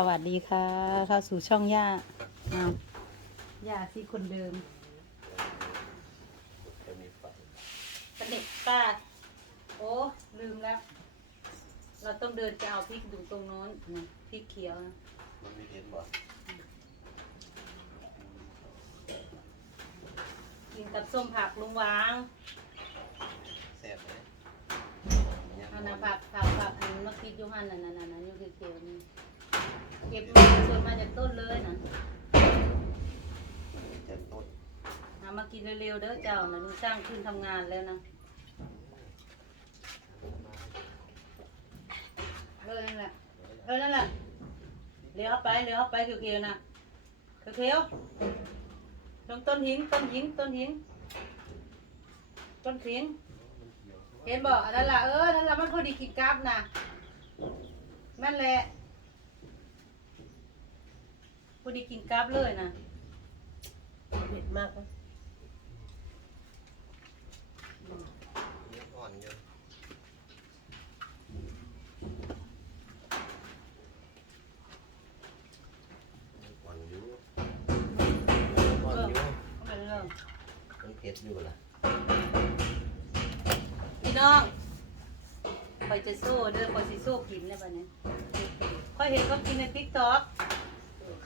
สวัสดีค่ะ เข้าสู่ช่องย่าอ้าวย่าที่คนเดิมจะมีไฟเป็นเด็กป้าโอ้ลืมแล้ว เราต้องเดินไปเอาพริกดูตรงโน้นนะพริกเขียวนะมันมีเห็นบ่กินกับส้มผักลุงวางแซ่บไหมยังอันนั้นผักผักผักอันเมื่อกี้ยูฮันนั่นนั่นนั่นนั่นยูเขียวๆนี่ เก็บมาสดมาจากต้นเลยนะจะต้นเอามากินเร็วๆเด้อเจ้านะลุงสร้างขึ้นทำงานแล้วนะเออนั่นแหละเออนั่นแหละเลี้ยวเข้าไปเลี้ยวเข้าไปเขียวๆนะเขียวๆตรงต้นหินต้นหินต้นหินต้นหินเห็นบอกอันนั้นล่ะเออนั่นล่ะมันพอดีกินกราฟนะนั่นแหละ พอดีกินกราฟเลยนะเผ็ดมากนะยังอ่อนอยู่ยังอ่อนอยู่ยังอ่อนอยู่เข้าไปเริ่มมันเผ็ดอยู่ล่ะพี่น้องคอยจะสู้เด้อคอยสิสู้กินเลยบัดนี้คอยเห็นเขากินในติ๊กต็อก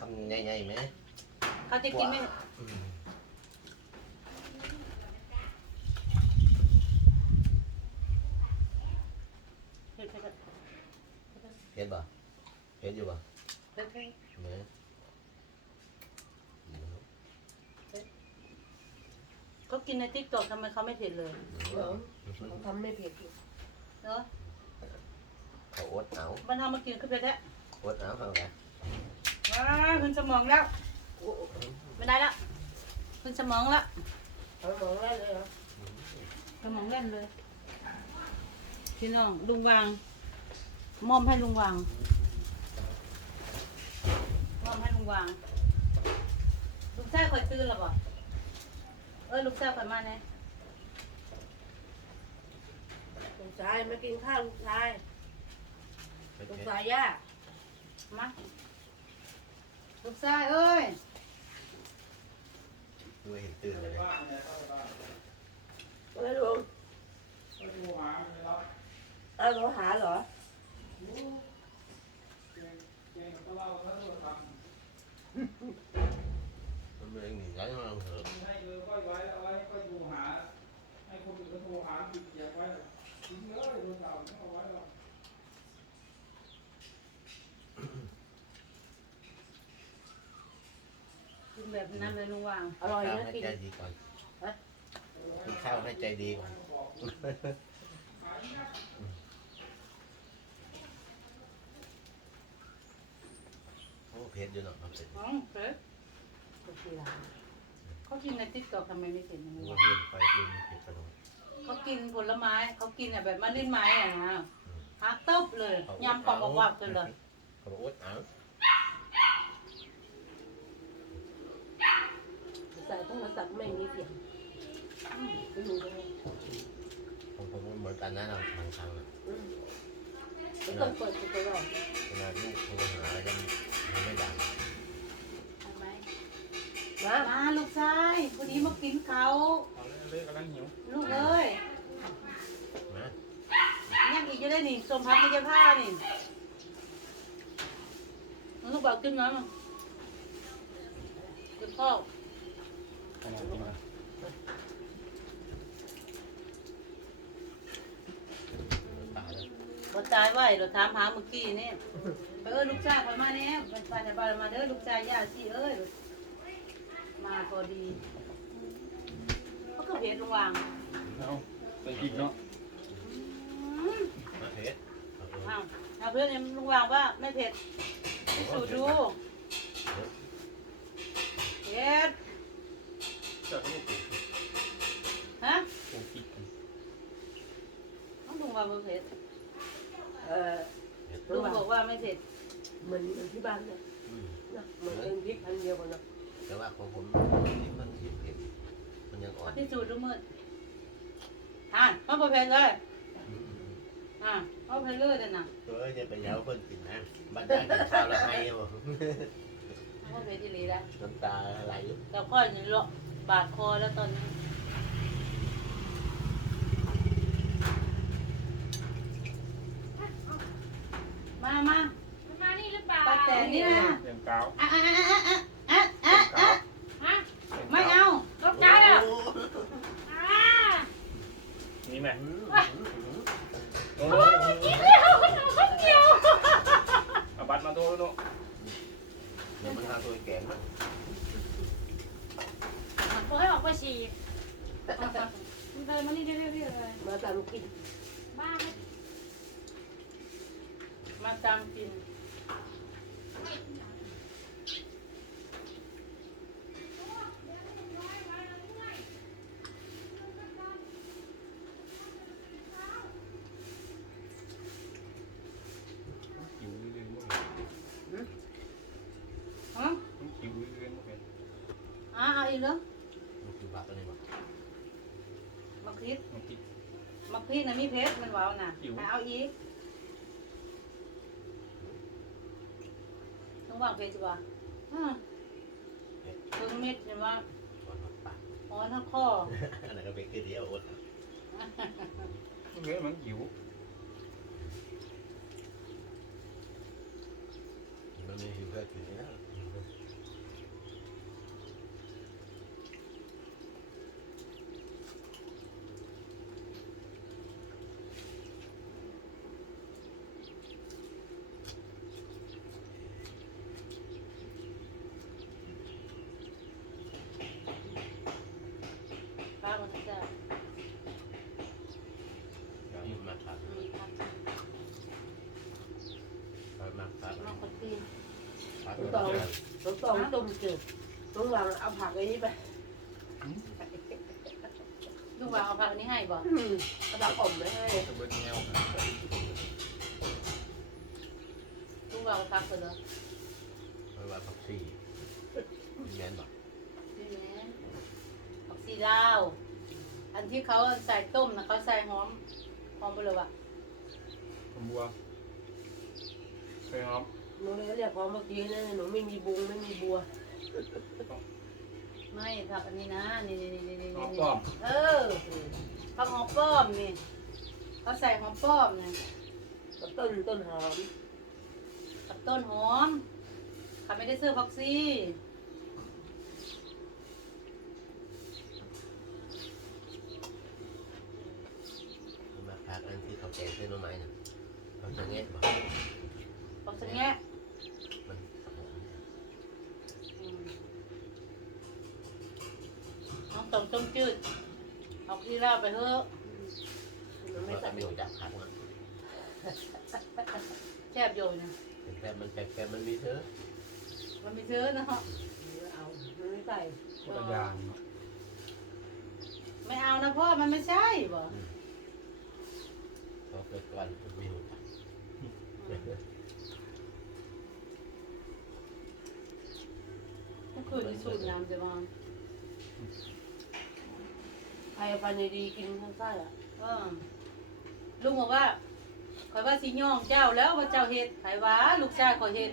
คำใหญ่ๆไหมเขาจะกินไม่อืมเผ็ดเผ็ดเผ็ดบ่เผ็ดอยู่บ่เผ็ดเผ็ดไหมเขากินในติ๊กต็อกทำไมเขาไม่เผ็ดเลยเดี๋ยวเขาทำไม่เผ็ดอยู่เนาะเขาอดเอามันทำมากินคือเผ็ดแท้อดเอาเอาไง ว้าขึ้นสมองแล้วโอ้โหไม่ได้แล้วขึ้นสมองแล้วเขามองได้เลยเหรอสมองเล่นเลยพี่น้องลุงวางมอมให้ลุงวางมอมให้ลุงวางลูกชายคอยตื่นแล้วบ่เออลูกชายคอยมาแน่ลูกชายไม่กินข้าวลูกชายเผ็ดลูกเผ็ดชายย่ามา ลูกชายเอ้ยด้วยเห็นตื่นเลยไม่รู้เอาเขาหาเหรอมันเองหนีย้ายมาเถอะให้เลยก็ไว้เอาไว้ก็ดูหาให้คนอื่นก็โทรหาปิดเสียงไว้ทิ้งเลยโทรศัพท์ไม่เอาไว้หรอก แบบนั้นเลยลุงวางอร่อยข้าวนะให้กิน ใจดีก่อนฮะ กินข้าวให้ใจดีก่อนโอ้เผ็ดอยู่เนาะครับเผ็ดอ๋อเผ็ดก็คือร้านเขากินในติ๊กต็อกทำไมไม่เผ็ดทำไมโอ้วะเผ็ดไปกินเผ็ดกระโดดเขากินผลไม้เขากินอะแบบมะลินไม้อะนะฮักตบเลยยำปอกบอกว่ากันเลยเขาบอกอดเอาใส่โทร ศัพท์ไม่มีเสียงอืมไม่รู้เลยผมผมเหมือนกันนะเราทางทางนะอืมไม่ต้องเปิดตัวหรอกเวลาลูกโทรหายังยังไม่ดังทำไหมนะมาลูกชายพอดีมากินเขาเอาเลยเลยกำลังหิวลูกเอ้ยนะยังอีกจะได้นี่สมพักไม่จะผ้านี่ลูกบอกกินน้ำมั้งกินข้าว บ่ตายไว้เราถามหาเมื่อกี้นี่เออลูกชายไปมาเนี่ยไปไปในบ้านมาเด้อลูกชายย่าสิเอ้ยมาพอดีเขาก็เห็นลุงวางเอาใส่พริกเนาะมาเผ็ดเอาอ้าวเอาเพื่อนเอ็มลุงวางว่าไม่เผ็ดพิสูจน์ดูเผ็ด จะต้องปลูกฮะปลูกพริกกันต้องลุงวางบ่เผ็ดเออเผ็ดลุงบอกว่าไม่เผ็ดเหมือนเหมือนที่บ้านเนี่ยอืมนะเหมือนเป็นพริกพันเดียวกันนะแต่ว่าของผมที่มันเผ็ดมันยังอ่อนพิสูจน์ดูมืดอ่านมันบ่เผ็ดเลยอืมอะเอาไปเรื่อยเลยนะตัวจะไปเย้าคนกินนะบัดได้กินข้าวแล้วให้บ่เอาไปที่ลีแล้วน้ำตาไหล เราก็ยังเลาะ บาดคอแล้วตอนนี้มามามันมานี่หรือเปล่าป้าแตนนี่นะเตรียมกาวอะอะอะอะอะอะอะฮะไม่เอารถจ้าแล้วอ่านี่ไหมอืมโอ้โอ้ยกินเดียวคนเดียวเอาบัตรมาโทรโน่เดี๋ยวมันหาตัวแก่มั้ง ขอ ให้ออกไปฉี่มันเดินมานี่เรื่อยๆเลยมาตามกินบ้าไหมมาจำกิน หิวเรื่อยๆมั้ง ฮะ หิวเรื่อยๆมั้งเป็น อะเอาอีกเหรอ มันคือบักอะไรบ่ มาพริก มันกิน มา พริกนะมีเพชรมันว้าวน่ะหิวไปเอาอีกต้องวางเพชรจ้ะอะถึงเม็ดเห็นว่าก่อนมาปากอ๋อทั้งข้ออันนั้นก็เป็นคือเดียวอดเรื่อยมันหิวมันไม่หิวก็กินแล้วป้ามันจะ เรามาผัด มีผัก เรามาผัด มากคนตีน ผัดน้องตองน้องตองต้มเจืดน้องวางเอาผักไอ้นี่ไปลูกวางเอาผักอันนี้ให้บ่อืมกระดาษผมไม่ให้จะเบิดแนวลูกวางเอาผักไปเลยเราว่าผักชีแม่นบ่นี่แม่ผักซีลาว อันที่เขาใส่ต้มนะเขาใส่หอม หอมไปเลยวะผมบัวเคยครับ หนูเลยเรียกพอเมื่อกี้นะหนูไม่มีบุงไม่มีบัว ไม่ผักอันนี้นะนี่นี่นี่นี่หอมนี่ป้อม เออผักหอมป้อมนี่เขาใส่หอมป้อมนี่แล้วต้นต้นหอมกับต้นหอมเขาไม่ได้ซื้อผักซีมาผัดอันที่เขาแกงเส้นไม้น่ะเขาจะแงะบ่ผักสะแงะมัน อืม น้องต้มต้มจืดเอาที่ลาวไปเถอะมันไม่ไม่ตัตัดดไม่ออกจากผักมันแซ่บอยู่นะแต่มันแปลกๆมันมีเธอมันไม่ซื้อเนาะเอามันไม่ใส่คนละยางเนาะไม่เอานะพ่อมันไม่ใช่บ่พอเกิดก่อนมันมีหัวผักก็คือในสูตรน้ำใช่ไหมใค รเอาไปในดีกินข้างใต้อะเออลุงบอกว่าคอยว่าสิย่องเจ้าแล้วว่าเจ้าเฮ็ดไผว่าลูกชายขอยเฮ็ด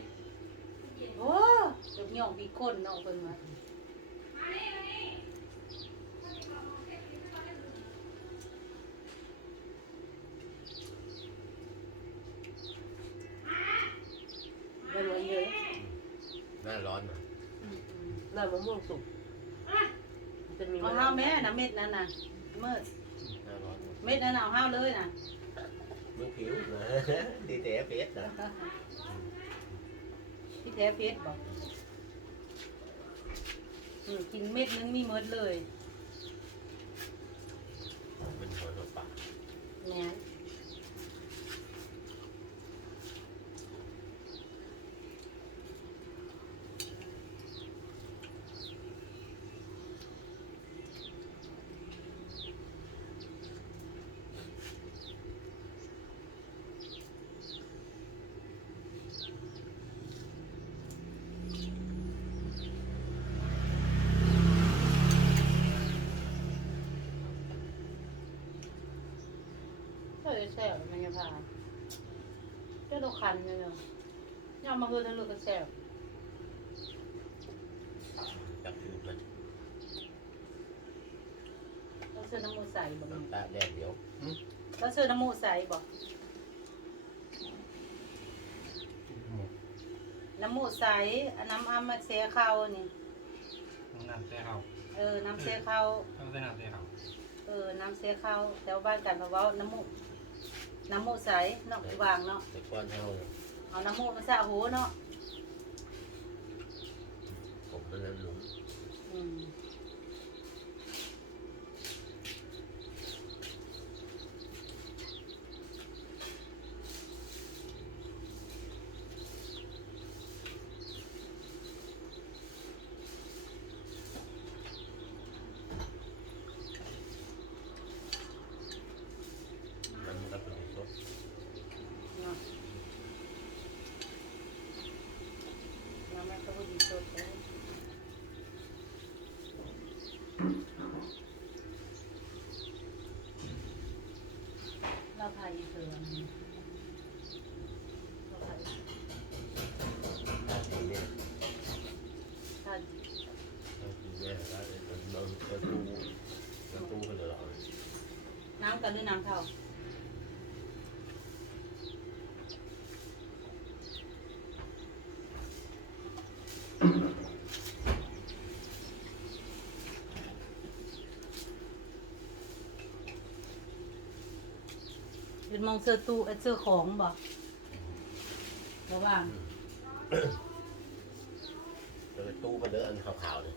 โอ้ลูกย่องปีคนเนาะเพิ่นว่าเป็นวันเยอะหน้าร้อนน่ะอืมอืมหน้ามะม่วงสุกมั นจะมีเอาห้าวแม่น่ะเม็ดนั้นน่ะเมื่อหน้าร้อนเม็ดนั้นน่ะเอาห้าวเลยน่ะมึงผิวนะดีแต่เฟสนะที่แท้เพชรบอกอืมกินเม็ดนึงมีเมดเลยมันหัวหัวปากแหน่ แซ่บมันยังเนี่ยค่ะเจ้าตัวคันเนี่ยเนาะย่ามาคือทะลุกระแสบจับชูมันเราซื้อน้ำมูใส่บ่มีน้ำตาแดดเดียวเราซื้อน้ำมูใส่บ่น้ำมูใสอันน้ำอ้ำมาเสียเข้านี่น้ำเสียเขาเออ น้ำเสียเข้าต้องใส่น้ำเสียเขาเออ น้ำเสียข้าแถวบ้านกันเพราะว่าน้ำมู น้ำมูใสเนาะวางเนาะแต่ก้อนเท่าเนี่ยเอาน้ำมูมาสระหูเนาะผมมันนั้นหลุม อืม มันก็เป็นสด เนาะน้ำมันก็บ่ดีสดเลยายอีเสือเราพายถ้าทีเนี่ยถ้าถ้าทีเนี่ยแล้วมันมันมันตู้มันตู้ไปเลยหรอน้ำกันหรือน้ำเท่าเป็น มองเสื้อตู้เอ้ยเสื้อของบ่ระหว่าง เออตู้มันเลยอันขาวๆเนี่ย